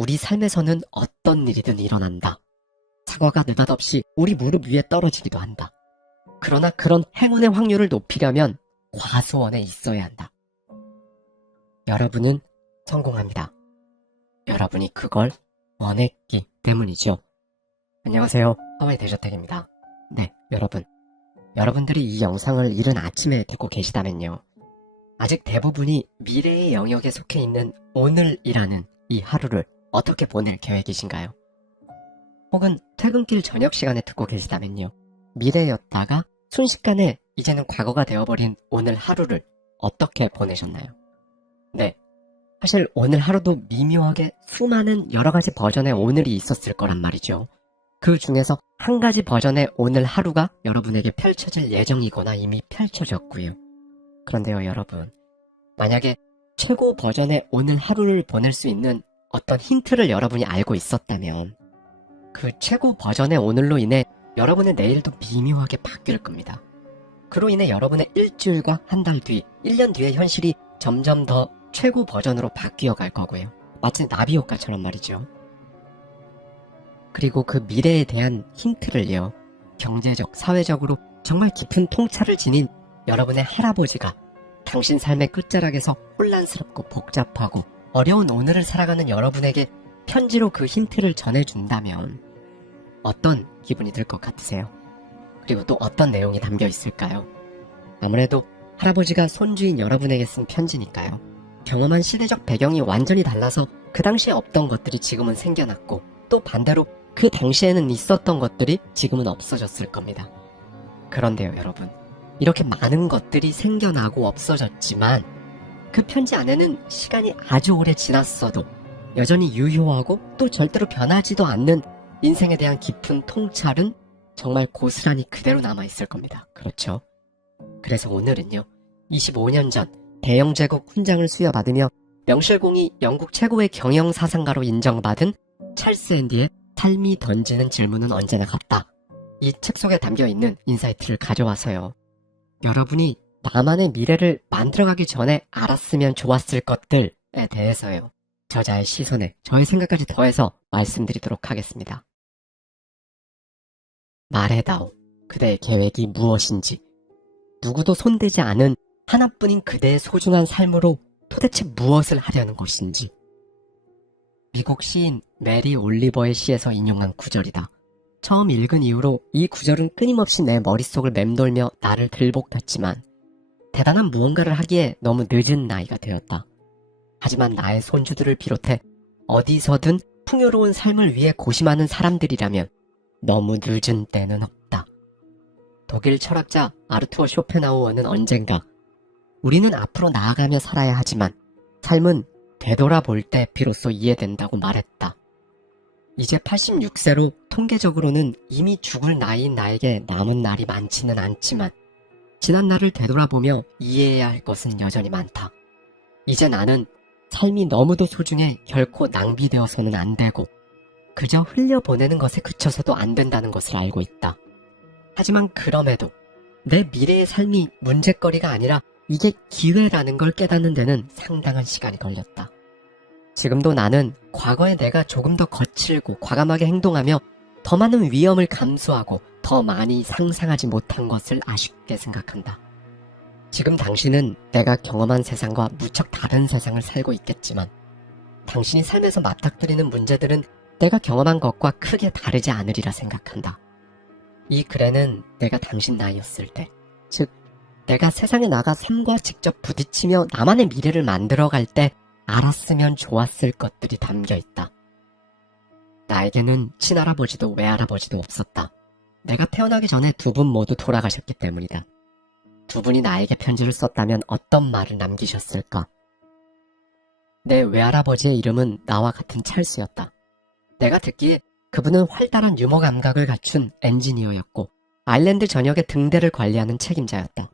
우리 삶에서는 어떤 일이든 일어난다. 사과가 느닷없이 우리 무릎 위에 떨어지기도 한다. 그러나 그런 행운의 확률을 높이려면 과수원에 있어야 한다. 여러분은 성공합니다. 여러분이 그걸 원했기 때문이죠. 안녕하세요. 하와이 대저택입니다. 네, 여러분들이 이 영상을 이른 아침에 듣고 계시다면요. 아직 대부분이 미래의 영역에 속해 있는 오늘이라는 이 하루를 어떻게 보낼 계획이신가요? 혹은 퇴근길 저녁 시간에 듣고 계시다면요. 미래였다가 순식간에 이제는 과거가 되어버린 오늘 하루를 어떻게 보내셨나요? 네, 사실 오늘 하루도 미묘하게 수많은 여러가지 버전의 오늘이 있었을 거란 말이죠. 그 중에서 한 가지 버전의 오늘 하루가 여러분에게 펼쳐질 예정이거나 이미 펼쳐졌고요. 그런데요, 여러분, 만약에 최고 버전의 오늘 하루를 보낼 수 있는 어떤 힌트를 여러분이 알고 있었다면 그 최고 버전의 오늘로 인해 여러분의 내일도 미묘하게 바뀔 겁니다. 그로 인해 여러분의 일주일과 한 달 뒤, 1년 뒤의 현실이 점점 더 최고 버전으로 바뀌어 갈 거고요. 마치 나비 효과처럼 말이죠. 그리고 그 미래에 대한 힌트를요, 경제적, 사회적으로 정말 깊은 통찰을 지닌 여러분의 할아버지가 당신 삶의 끝자락에서 혼란스럽고 복잡하고 어려운 오늘을 살아가는 여러분에게 편지로 그 힌트를 전해준다면 어떤 기분이 들 것 같으세요? 그리고 또 어떤 내용이 담겨 있을까요? 아무래도 할아버지가 손주인 여러분에게 쓴 편지니까요. 경험한 시대적 배경이 완전히 달라서 그 당시에 없던 것들이 지금은 생겨났고 또 반대로 그 당시에는 있었던 것들이 지금은 없어졌을 겁니다. 그런데요, 여러분, 이렇게 많은 것들이 생겨나고 없어졌지만 그 편지 안에는 시간이 아주 오래 지났어도 여전히 유효하고 또 절대로 변하지도 않는 인생에 대한 깊은 통찰은 정말 고스란히 그대로 남아있을 겁니다. 그렇죠? 그래서 오늘은요, 25년 전 대영 제국 훈장을 수여받으며 명실공히 영국 최고의 경영사상가로 인정받은 찰스 앤디의 삶이 던지는 질문은 언제나 같다. 이 책 속에 담겨있는 인사이트를 가져와서요. 여러분이 나만의 미래를 만들어가기 전에 알았으면 좋았을 것들에 대해서요. 저자의 시선에 저의 생각까지 더해서 말씀드리도록 하겠습니다. 말해다오. 그대의 계획이 무엇인지. 누구도 손대지 않은 하나뿐인 그대의 소중한 삶으로 도대체 무엇을 하려는 것인지. 미국 시인 메리 올리버의 시에서 인용한 구절이다. 처음 읽은 이후로 이 구절은 끊임없이 내 머릿속을 맴돌며 나를 들볶았지만 대단한 무언가를 하기에 너무 늦은 나이가 되었다. 하지만 나의 손주들을 비롯해 어디서든 풍요로운 삶을 위해 고심하는 사람들이라면 너무 늦은 때는 없다. 독일 철학자 아르투어 쇼펜하우어는 언젠가 우리는 앞으로 나아가며 살아야 하지만 삶은 되돌아볼 때 비로소 이해된다고 말했다. 이제 86세로 통계적으로는 이미 죽을 나이인 나에게 남은 날이 많지는 않지만 지난 날을 되돌아보며 이해해야 할 것은 여전히 많다. 이제 나는 삶이 너무도 소중해 결코 낭비되어서는 안 되고 그저 흘려보내는 것에 그쳐서도 안 된다는 것을 알고 있다. 하지만 그럼에도 내 미래의 삶이 문제거리가 아니라 이게 기회라는 걸 깨닫는 데는 상당한 시간이 걸렸다. 지금도 나는 과거에 내가 조금 더 거칠고 과감하게 행동하며 더 많은 위험을 감수하고 더 많이 상상하지 못한 것을 아쉽게 생각한다. 지금 당신은 내가 경험한 세상과 무척 다른 세상을 살고 있겠지만 당신이 삶에서 맞닥뜨리는 문제들은 내가 경험한 것과 크게 다르지 않으리라 생각한다. 이 글에는 내가 당신 나이였을 때, 즉 내가 세상에 나가 삶과 직접 부딪히며 나만의 미래를 만들어갈 때 알았으면 좋았을 것들이 담겨있다. 나에게는 친할아버지도 외할아버지도 없었다. 내가 태어나기 전에 두 분 모두 돌아가셨기 때문이다. 두 분이 나에게 편지를 썼다면 어떤 말을 남기셨을까? 내 외할아버지의 이름은 나와 같은 찰스였다. 내가 듣기에 그분은 활달한 유머 감각을 갖춘 엔지니어였고 아일랜드 전역의 등대를 관리하는 책임자였다.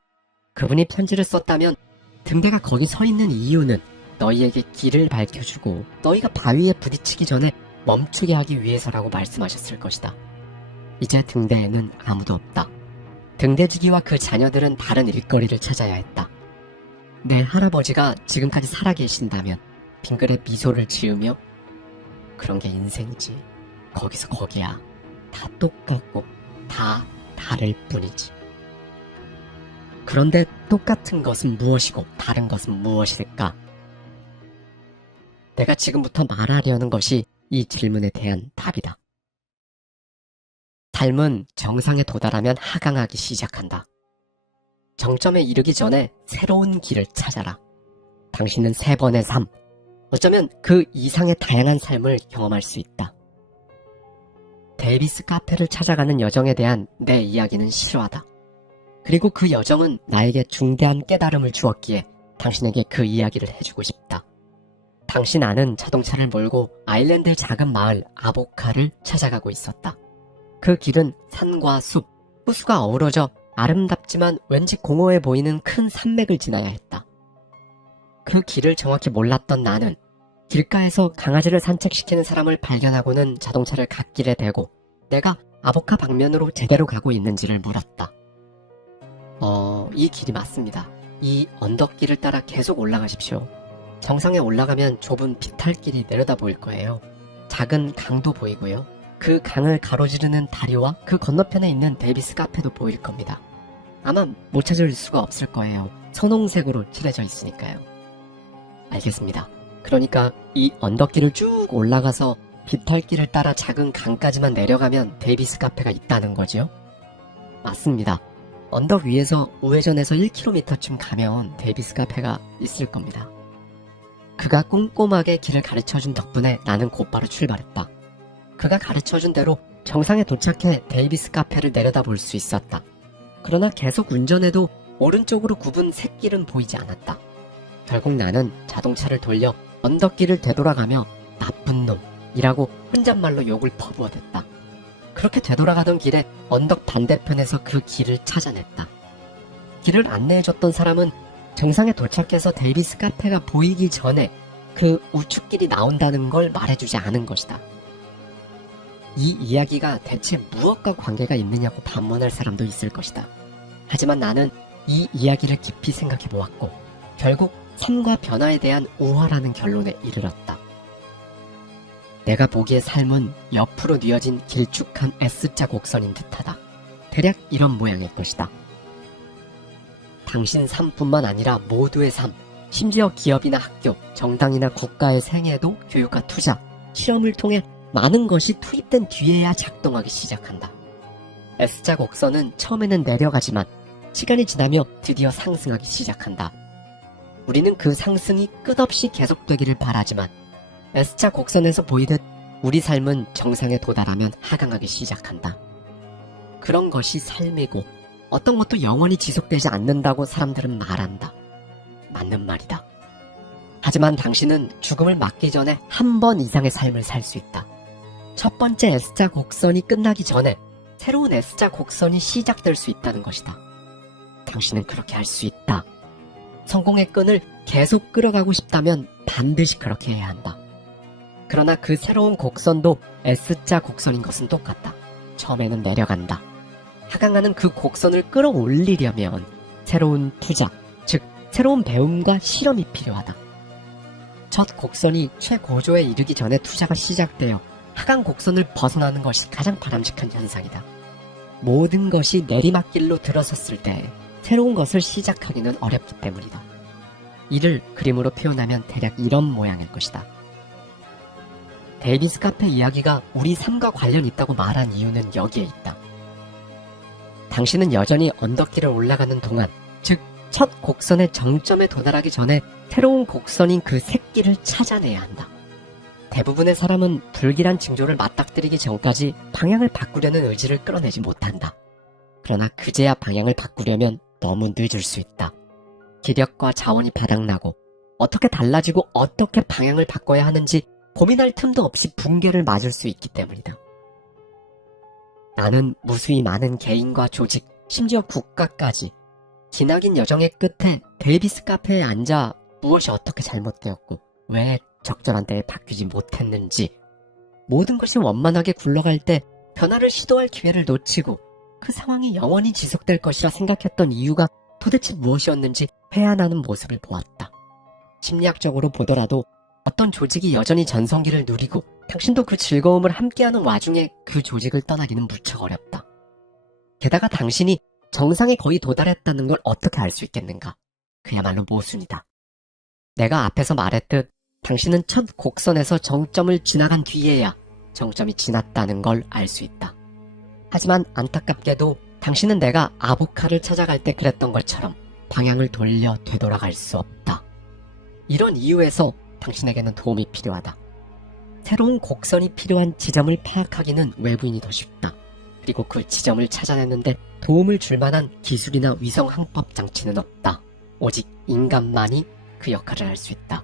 그분이 편지를 썼다면 등대가 거기 서 있는 이유는 너희에게 길을 밝혀주고 너희가 바위에 부딪히기 전에 멈추게 하기 위해서라고 말씀하셨을 것이다. 이제 등대에는 아무도 없다. 등대지기와 그 자녀들은 다른 일거리를 찾아야 했다. 내 할아버지가 지금까지 살아계신다면 빙그레 미소를 지으며 그런 게 인생이지. 거기서 거기야. 다 똑같고 다 다를 뿐이지. 그런데 똑같은 것은 무엇이고 다른 것은 무엇일까? 내가 지금부터 말하려는 것이 이 질문에 대한 답이다. 삶은 정상에 도달하면 하강하기 시작한다. 정점에 이르기 전에 새로운 길을 찾아라. 당신은 3번의 삶, 어쩌면 그 이상의 다양한 삶을 경험할 수 있다. 데이비스 카페를 찾아가는 여정에 대한 내 이야기는 실화다. 그리고 그 여정은 나에게 중대한 깨달음을 주었기에 당신에게 그 이야기를 해주고 싶다. 당신 아는 자동차를 몰고 아일랜드의 작은 마을 아보카를 찾아가고 있었다. 그 길은 산과 숲, 호수가 어우러져 아름답지만 왠지 공허해 보이는 큰 산맥을 지나야 했다. 그 길을 정확히 몰랐던 나는 길가에서 강아지를 산책시키는 사람을 발견하고는 자동차를 갓길에 대고 내가 아보카 방면으로 제대로 가고 있는지를 물었다. 이 길이 맞습니다. 이 언덕길을 따라 계속 올라가십시오. 정상에 올라가면 좁은 비탈길이 내려다 보일 거예요. 작은 강도 보이고요. 그 강을 가로지르는 다리와 그 건너편에 있는 데이비스 카페도 보일 겁니다. 아마 못 찾을 수가 없을 거예요. 선홍색으로 칠해져 있으니까요. 알겠습니다. 그러니까 이 언덕길을 쭉 올라가서 비탈길을 따라 작은 강까지만 내려가면 데이비스 카페가 있다는 거죠? 맞습니다. 언덕 위에서 우회전해서 1km쯤 가면 데이비스 카페가 있을 겁니다. 그가 꼼꼼하게 길을 가르쳐준 덕분에 나는 곧바로 출발했다. 그가 가르쳐준 대로 정상에 도착해 데이비스 카페를 내려다볼 수 있었다. 그러나 계속 운전해도 오른쪽으로 굽은 샛길은 보이지 않았다. 결국 나는 자동차를 돌려 언덕길을 되돌아가며 나쁜 놈이라고 혼잣말로 욕을 퍼부어댔다. 그렇게 되돌아가던 길에 언덕 반대편에서 그 길을 찾아냈다. 길을 안내해줬던 사람은 정상에 도착해서 데이비스 카페가 보이기 전에 그 우측길이 나온다는 걸 말해주지 않은 것이다. 이 이야기가 대체 무엇과 관계가 있느냐고 반문할 사람도 있을 것이다. 하지만 나는 이 이야기를 깊이 생각해 보았고 결국 삶과 변화에 대한 우화라는 결론에 이르렀다. 내가 보기에 삶은 옆으로 뉘어진 길쭉한 S자 곡선인 듯하다. 대략 이런 모양일 것이다. 당신 삶뿐만 아니라 모두의 삶, 심지어 기업이나 학교, 정당이나 국가의 생애도 교육과 투자, 실험을 통해 많은 것이 투입된 뒤에야 작동하기 시작한다. S자 곡선은 처음에는 내려가지만 시간이 지나며 드디어 상승하기 시작한다. 우리는 그 상승이 끝없이 계속되기를 바라지만 S자 곡선에서 보이듯 우리 삶은 정상에 도달하면 하강하기 시작한다. 그런 것이 삶이고 어떤 것도 영원히 지속되지 않는다고 사람들은 말한다. 맞는 말이다. 하지만 당신은 죽음을 맞기 전에 한 번 이상의 삶을 살 수 있다. 첫 번째 S자 곡선이 끝나기 전에 새로운 S자 곡선이 시작될 수 있다는 것이다. 당신은 그렇게 할 수 있다. 성공의 끈을 계속 끌어가고 싶다면 반드시 그렇게 해야 한다. 그러나 그 새로운 곡선도 S자 곡선인 것은 똑같다. 처음에는 내려간다. 하강하는 그 곡선을 끌어올리려면 새로운 투자, 즉 새로운 배움과 실험이 필요하다. 첫 곡선이 최고조에 이르기 전에 투자가 시작되어 하강 곡선을 벗어나는 것이 가장 바람직한 현상이다. 모든 것이 내리막길로 들어섰을 때 새로운 것을 시작하기는 어렵기 때문이다. 이를 그림으로 표현하면 대략 이런 모양일 것이다. 데이비스 카페 이야기가 우리 삶과 관련 있다고 말한 이유는 여기에 있다. 당신은 여전히 언덕길을 올라가는 동안, 즉 첫 곡선의 정점에 도달하기 전에 새로운 곡선인 그 샛길을 찾아내야 한다. 대부분의 사람은 불길한 징조를 맞닥뜨리기 전까지 방향을 바꾸려는 의지를 끌어내지 못한다. 그러나 그제야 방향을 바꾸려면 너무 늦을 수 있다. 기력과 자원이 바닥나고 어떻게 달라지고 어떻게 방향을 바꿔야 하는지 고민할 틈도 없이 붕괴를 맞을 수 있기 때문이다. 나는 무수히 많은 개인과 조직, 심지어 국가까지 기나긴 여정의 끝에 데이비스 카페에 앉아 무엇이 어떻게 잘못되었고 왜 적절한 때에 바뀌지 못했는지, 모든 것이 원만하게 굴러갈 때 변화를 시도할 기회를 놓치고 그 상황이 영원히 지속될 것이라 생각했던 이유가 도대체 무엇이었는지 회한하는 모습을 보았다. 심리학적으로 보더라도 어떤 조직이 여전히 전성기를 누리고 당신도 그 즐거움을 함께하는 와중에 그 조직을 떠나기는 무척 어렵다. 게다가 당신이 정상에 거의 도달했다는 걸 어떻게 알 수 있겠는가? 그야말로 모순이다. 내가 앞에서 말했듯 당신은 첫 곡선에서 정점을 지나간 뒤에야 정점이 지났다는 걸 알 수 있다. 하지만 안타깝게도 당신은 내가 아보카를 찾아갈 때 그랬던 것처럼 방향을 돌려 되돌아갈 수 없다. 이런 이유에서 당신에게는 도움이 필요하다. 새로운 곡선이 필요한 지점을 파악하기는 외부인이 더 쉽다. 그리고 그 지점을 찾아내는데 도움을 줄 만한 기술이나 위성 항법 장치는 없다. 오직 인간만이 그 역할을 할 수 있다.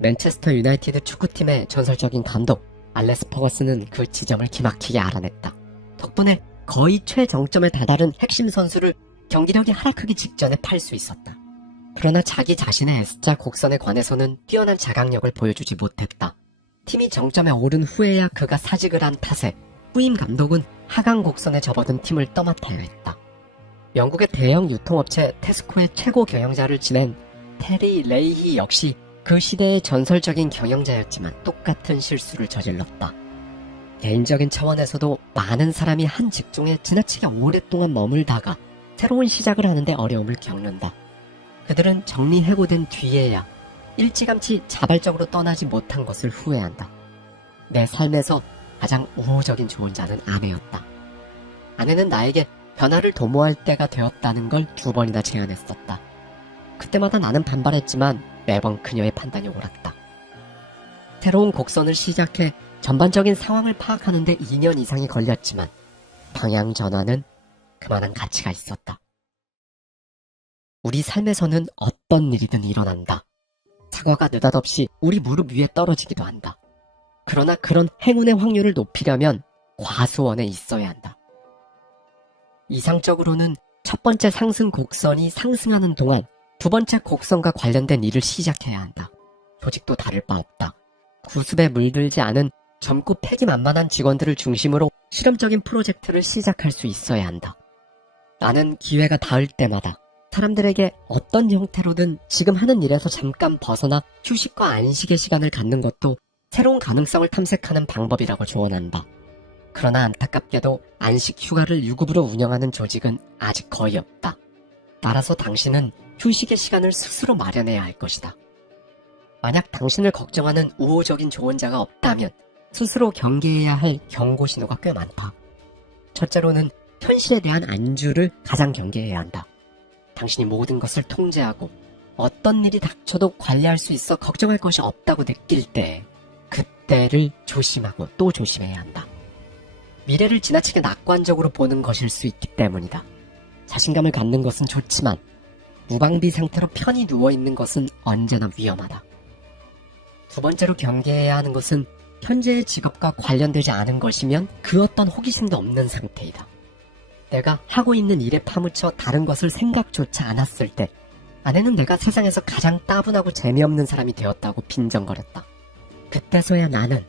맨체스터 유나이티드 축구팀의 전설적인 감독 알레스 퍼거슨은 그 지점을 기막히게 알아냈다. 덕분에 거의 최정점에 다다른 핵심 선수를 경기력이 하락하기 직전에 팔 수 있었다. 그러나 자기 자신의 S자 곡선에 관해서는 뛰어난 자각력을 보여주지 못했다. 팀이 정점에 오른 후에야 그가 사직을 한 탓에 후임 감독은 하강 곡선에 접어든 팀을 떠맡아야 했다. 영국의 대형 유통업체 테스코의 최고 경영자를 지낸 테리 레이히 역시 그 시대의 전설적인 경영자였지만 똑같은 실수를 저질렀다. 개인적인 차원에서도 많은 사람이 한 직종에 지나치게 오랫동안 머물다가 새로운 시작을 하는데 어려움을 겪는다. 그들은 정리해고된 뒤에야 일찌감치 자발적으로 떠나지 못한 것을 후회한다. 내 삶에서 가장 우호적인 조언자는 아내였다. 아내는 나에게 변화를 도모할 때가 되었다는 걸 2번이나 제안했었다. 그때마다 나는 반발했지만 매번 그녀의 판단이 옳았다. 새로운 곡선을 시작해 전반적인 상황을 파악하는 데 2년 이상이 걸렸지만 방향 전환은 그만한 가치가 있었다. 우리 삶에서는 어떤 일이든 일어난다. 사과가 느닷없이 우리 무릎 위에 떨어지기도 한다. 그러나 그런 행운의 확률을 높이려면 과수원에 있어야 한다. 이상적으로는 첫 번째 상승 곡선이 상승하는 동안 두 번째 곡선과 관련된 일을 시작해야 한다. 조직도 다를 바 없다. 구습에 물들지 않은 젊고 패기만만한 직원들을 중심으로 실험적인 프로젝트를 시작할 수 있어야 한다. 나는 기회가 닿을 때마다 사람들에게 어떤 형태로든 지금 하는 일에서 잠깐 벗어나 휴식과 안식의 시간을 갖는 것도 새로운 가능성을 탐색하는 방법이라고 조언한다. 그러나 안타깝게도 안식 휴가를 유급으로 운영하는 조직은 아직 거의 없다. 따라서 당신은 휴식의 시간을 스스로 마련해야 할 것이다. 만약 당신을 걱정하는 우호적인 조언자가 없다면 스스로 경계해야 할 경고 신호가 꽤 많다. 첫째로는 현실에 대한 안주를 가장 경계해야 한다. 당신이 모든 것을 통제하고 어떤 일이 닥쳐도 관리할 수 있어 걱정할 것이 없다고 느낄 때 그때를 조심하고 또 조심해야 한다. 미래를 지나치게 낙관적으로 보는 것일 수 있기 때문이다. 자신감을 갖는 것은 좋지만 무방비 상태로 편히 누워있는 것은 언제나 위험하다. 두 번째로 경계해야 하는 것은 현재의 직업과 관련되지 않은 것이면 그 어떤 호기심도 없는 상태이다. 내가 하고 있는 일에 파묻혀 다른 것을 생각조차 않았을 때 아내는 내가 세상에서 가장 따분하고 재미없는 사람이 되었다고 빈정거렸다. 그때서야 나는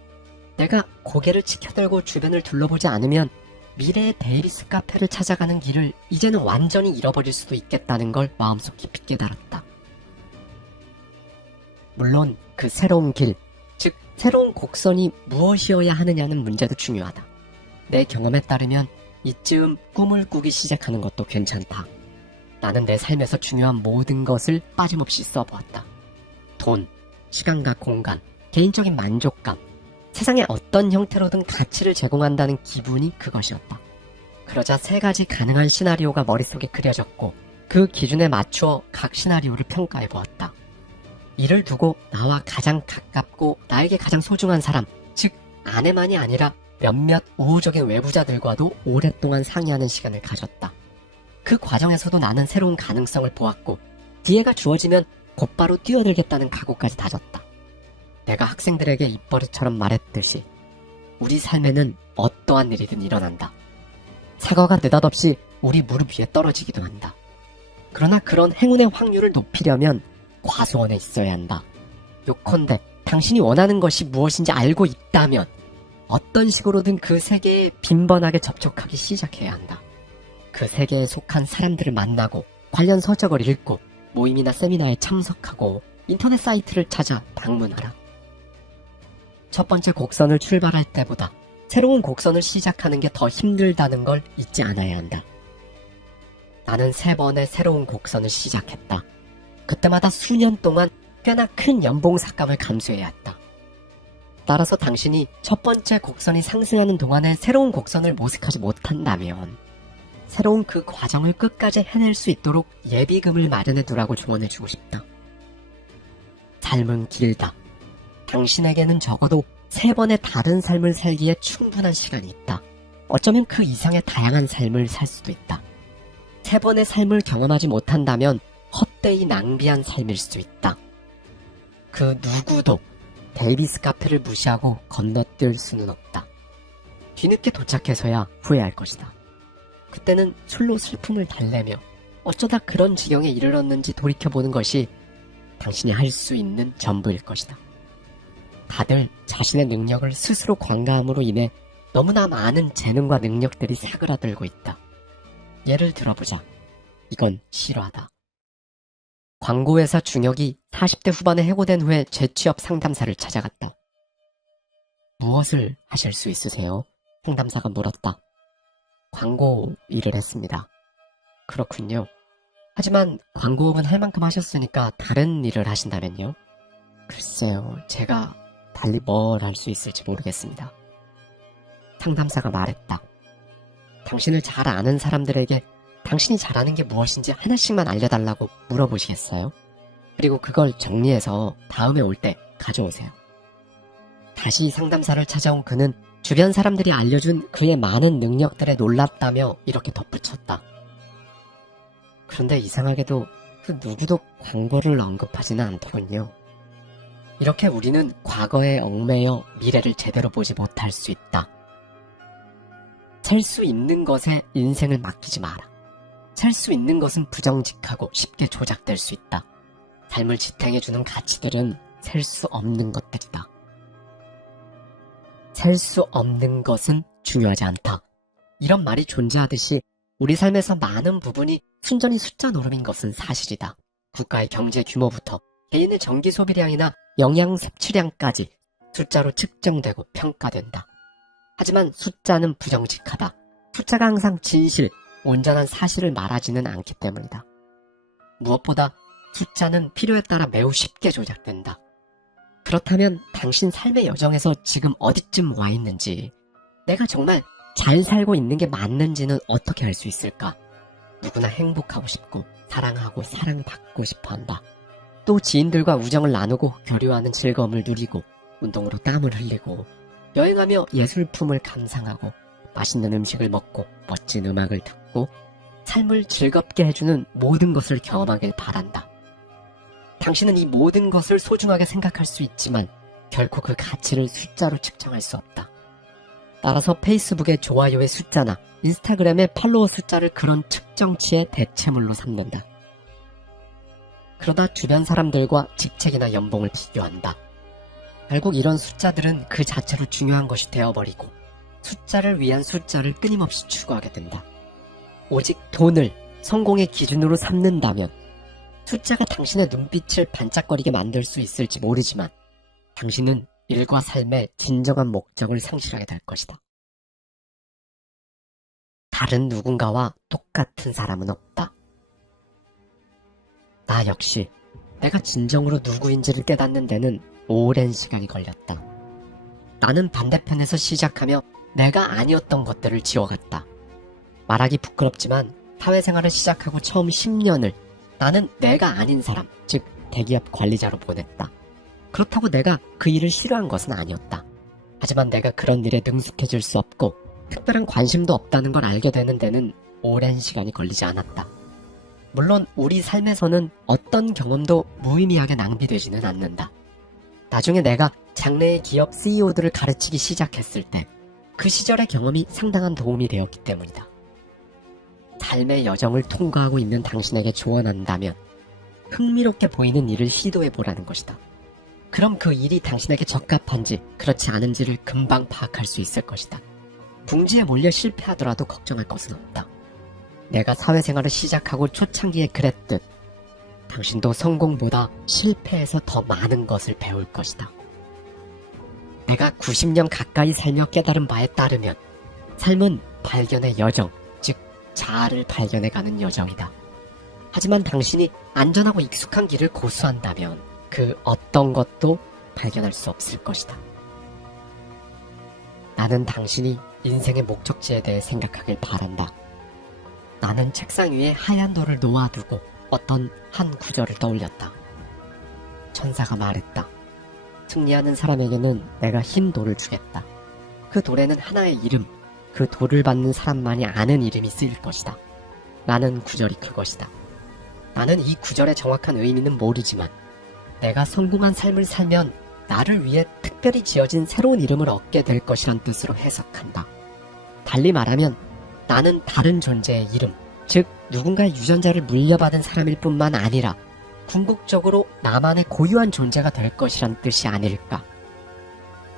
내가 고개를 치켜들고 주변을 둘러보지 않으면 미래의 데이비스 카페를 찾아가는 길을 이제는 완전히 잃어버릴 수도 있겠다는 걸 마음속 깊이 깨달았다. 물론 그 새로운 길, 즉 새로운 곡선이 무엇이어야 하느냐는 문제도 중요하다. 내 경험에 따르면 이쯤 꿈을 꾸기 시작하는 것도 괜찮다. 나는 내 삶에서 중요한 모든 것을 빠짐없이 써보았다. 돈, 시간과 공간, 개인적인 만족감, 세상에 어떤 형태로든 가치를 제공한다는 기분이 그것이었다. 그러자 3가지 가능한 시나리오가 머릿속에 그려졌고 그 기준에 맞추어 각 시나리오를 평가해보았다. 이를 두고 나와 가장 가깝고 나에게 가장 소중한 사람, 즉 아내만이 아니라 몇몇 우호적인 외부자들과도 오랫동안 상의하는 시간을 가졌다. 그 과정에서도 나는 새로운 가능성을 보았고 기회가 주어지면 곧바로 뛰어들겠다는 각오까지 다졌다. 내가 학생들에게 입버릇처럼 말했듯이 우리 삶에는 어떠한 일이든 일어난다. 사과가 느닷없이 우리 무릎 위에 떨어지기도 한다. 그러나 그런 행운의 확률을 높이려면 과수원에 있어야 한다. 요컨대 당신이 원하는 것이 무엇인지 알고 있다면 어떤 식으로든 그 세계에 빈번하게 접촉하기 시작해야 한다. 그 세계에 속한 사람들을 만나고 관련 서적을 읽고 모임이나 세미나에 참석하고 인터넷 사이트를 찾아 방문하라. 첫 번째 곡선을 출발할 때보다 새로운 곡선을 시작하는 게 더 힘들다는 걸 잊지 않아야 한다. 나는 3번의 새로운 곡선을 시작했다. 그때마다 수년 동안 꽤나 큰 연봉 삭감을 감수해야 했다. 따라서 당신이 첫 번째 곡선이 상승하는 동안에 새로운 곡선을 모색하지 못한다면 새로운 그 과정을 끝까지 해낼 수 있도록 예비금을 마련해 두라고 조언해주고 싶다. 삶은 길다. 당신에게는 적어도 3번의 다른 삶을 살기에 충분한 시간이 있다. 어쩌면 그 이상의 다양한 삶을 살 수도 있다. 3번의 삶을 경험하지 못한다면 헛되이 낭비한 삶일 수 있다. 그 누구도 데이비스 카페를 무시하고 건너뛸 수는 없다. 뒤늦게 도착해서야 후회할 것이다. 그때는 술로 슬픔을 달래며 어쩌다 그런 지경에 이르렀는지 돌이켜보는 것이 당신이 할 수 있는 전부일 것이다. 다들 자신의 능력을 스스로 관가함으로 인해 너무나 많은 재능과 능력들이 사그라들고 있다. 예를 들어보자. 이건 실화다. 광고회사 중역이 40대 후반에 해고된 후에 재취업 상담사를 찾아갔다. 무엇을 하실 수 있으세요? 상담사가 물었다. 광고 일을 했습니다. 그렇군요. 하지만 광고업은 할 만큼 하셨으니까 다른 일을 하신다면요? 글쎄요, 제가 달리 뭘 할 수 있을지 모르겠습니다. 상담사가 말했다. 당신을 잘 아는 사람들에게 당신이 잘하는 게 무엇인지 하나씩만 알려달라고 물어보시겠어요? 그리고 그걸 정리해서 다음에 올 때 가져오세요. 다시 상담사를 찾아온 그는 주변 사람들이 알려준 그의 많은 능력들에 놀랐다며 이렇게 덧붙였다. 그런데 이상하게도 그 누구도 광고를 언급하지는 않더군요. 이렇게 우리는 과거에 얽매여 미래를 제대로 보지 못할 수 있다. 살 수 있는 것에 인생을 맡기지 마라. 살 수 있는 것은 부정직하고 쉽게 조작될 수 있다. 삶을 지탱해주는 가치들은 셀 수 없는 것들이다. 셀 수 없는 것은 중요하지 않다. 이런 말이 존재하듯이 우리 삶에서 많은 부분이 순전히 숫자 노름인 것은 사실이다. 국가의 경제 규모부터 개인의 전기 소비량이나 영양 섭취량까지 숫자로 측정되고 평가된다. 하지만 숫자는 부정직하다. 숫자가 항상 진실, 온전한 사실을 말하지는 않기 때문이다. 무엇보다 숫자는 필요에 따라 매우 쉽게 조작된다. 그렇다면 당신 삶의 여정에서 지금 어디쯤 와 있는지, 내가 정말 잘 살고 있는 게 맞는지는 어떻게 알 수 있을까? 누구나 행복하고 싶고 사랑하고 사랑받고 싶어 한다. 또 지인들과 우정을 나누고 교류하는 즐거움을 누리고 운동으로 땀을 흘리고 여행하며 예술품을 감상하고 맛있는 음식을 먹고 멋진 음악을 듣고 삶을 즐겁게 해주는 모든 것을 경험하길 바란다. 당신은 이 모든 것을 소중하게 생각할 수 있지만 결코 그 가치를 숫자로 측정할 수 없다. 따라서 페이스북의 좋아요의 숫자나 인스타그램의 팔로워 숫자를 그런 측정치의 대체물로 삼는다. 그러다 주변 사람들과 직책이나 연봉을 비교한다. 결국 이런 숫자들은 그 자체로 중요한 것이 되어버리고 숫자를 위한 숫자를 끊임없이 추구하게 된다. 오직 돈을 성공의 기준으로 삼는다면 숫자가 당신의 눈빛을 반짝거리게 만들 수 있을지 모르지만 당신은 일과 삶의 진정한 목적을 상실하게 될 것이다. 다른 누군가와 똑같은 사람은 없다. 나 역시 내가 진정으로 누구인지를 깨닫는 데는 오랜 시간이 걸렸다. 나는 반대편에서 시작하며 내가 아니었던 것들을 지워갔다. 말하기 부끄럽지만 사회생활을 시작하고 처음 10년을 나는 내가 아닌 사람, 즉 대기업 관리자로 보냈다. 그렇다고 내가 그 일을 싫어한 것은 아니었다. 하지만 내가 그런 일에 능숙해질 수 없고 특별한 관심도 없다는 걸 알게 되는 데는 오랜 시간이 걸리지 않았다. 물론 우리 삶에서는 어떤 경험도 무의미하게 낭비되지는 않는다. 나중에 내가 장래의 기업 CEO들을 가르치기 시작했을 때 그 시절의 경험이 상당한 도움이 되었기 때문이다. 삶의 여정을 통과하고 있는 당신에게 조언한다면 흥미롭게 보이는 일을 시도해보라는 것이다. 그럼 그 일이 당신에게 적합한지 그렇지 않은지를 금방 파악할 수 있을 것이다. 궁지에 몰려 실패하더라도 걱정할 것은 없다. 내가 사회생활을 시작하고 초창기에 그랬듯 당신도 성공보다 실패에서 더 많은 것을 배울 것이다. 내가 90년 가까이 살며 깨달은 바에 따르면 삶은 발견의 여정, 즉 자아를 발견해가는 여정이다. 하지만 당신이 안전하고 익숙한 길을 고수한다면 그 어떤 것도 발견할 수 없을 것이다. 나는 당신이 인생의 목적지에 대해 생각하길 바란다. 나는 책상 위에 하얀 돌을 놓아두고 어떤 한 구절을 떠올렸다. 천사가 말했다. 승리하는 사람에게는 내가 흰 돌을 주겠다. 그 돌에는 하나의 이름, 그 돌을 받는 사람만이 아는 이름이 쓰일 것이다. 라는 구절이 그것이다. 나는 이 구절의 정확한 의미는 모르지만 내가 성공한 삶을 살면 나를 위해 특별히 지어진 새로운 이름을 얻게 될 것이란 뜻으로 해석한다. 달리 말하면 나는 다른 존재의 이름, 즉 누군가의 유전자를 물려받은 사람일 뿐만 아니라 궁극적으로 나만의 고유한 존재가 될 것이란 뜻이 아닐까.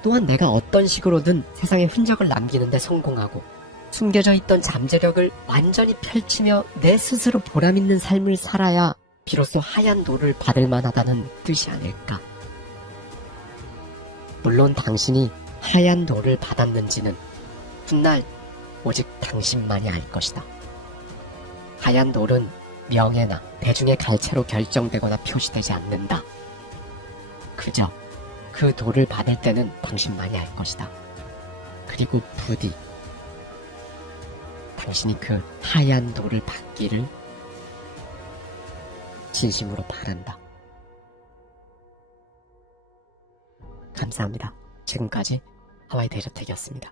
또한 내가 어떤 식으로든 세상에 흔적을 남기는 데 성공하고 숨겨져 있던 잠재력을 완전히 펼치며 내 스스로 보람있는 삶을 살아야 비로소 하얀 돌을 받을 만하다는 뜻이 아닐까. 물론 당신이 하얀 돌을 받았는지는 훗날 오직 당신만이 알 것이다. 하얀 돌은 명예나 대중의 갈채로 결정되거나 표시되지 않는다. 그저 그 돌을 받을 때는 당신만이 알 것이다. 그리고 부디 당신이 그 하얀 돌을 받기를 진심으로 바란다. 감사합니다. 지금까지 하와이 대저택이었습니다.